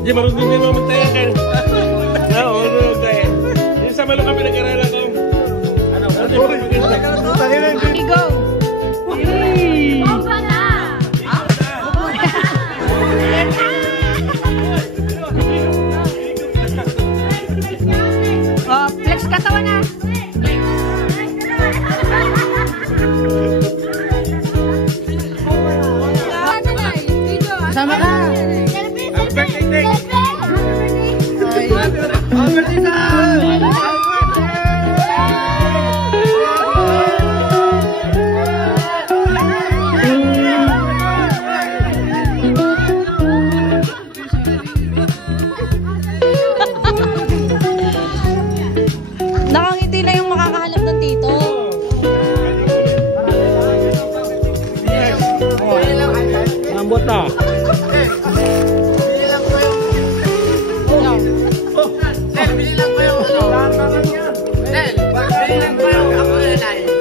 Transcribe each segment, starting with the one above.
Di marunong din naman tayo kan. Oo, marunong tayo. Yung sa malo kami nag-arala ko. Ano? Go! Bomba na! Oh, flex katawan na! Sama ka! Nakangiti na yung makakahanap ng tito. Nambot na.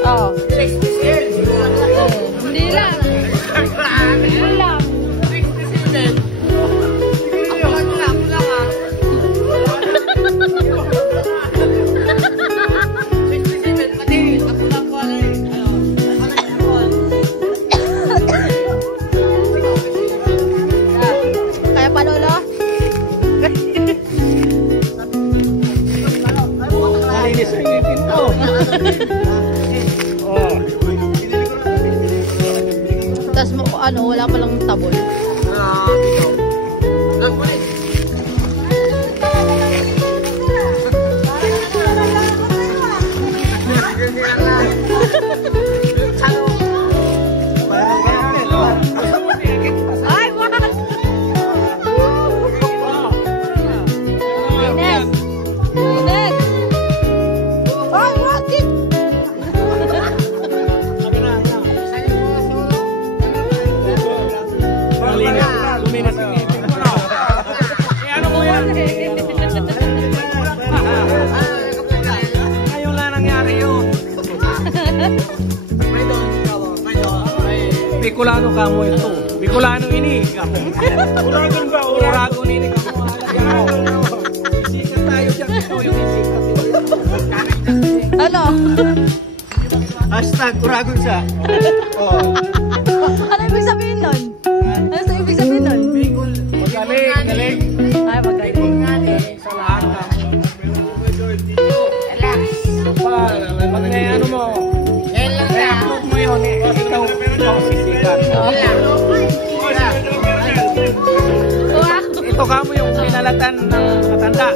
Oh. Hindi lang. Hindi lang. Kaya pa, Lolo? Malinis ang ngipin ko. Oh. Tapos mo, ano, wala palang tabol. Ay, what? Ines! Ines! Ay, what? Luminas ang ngipin ko. Eh, ano ko yan? Ngayon lang nangyari yun. Bicolano ka mo ito. Bicolano ini. Uragon ba? Uragon ini ka mo. Isikat tayo dyan. Ito yung isikat. Ano? Hashtag Uragon siya. Oh. Ano ibig sabihin nun? Ano ibig sabihin nun? Magaling. Magaling. Ay, magaling. Sa lahat na. Ano mo? I-upload mo yun. Ikaw ang sisikat. Wow. Ito ka mo yung pinalatan ng matanda.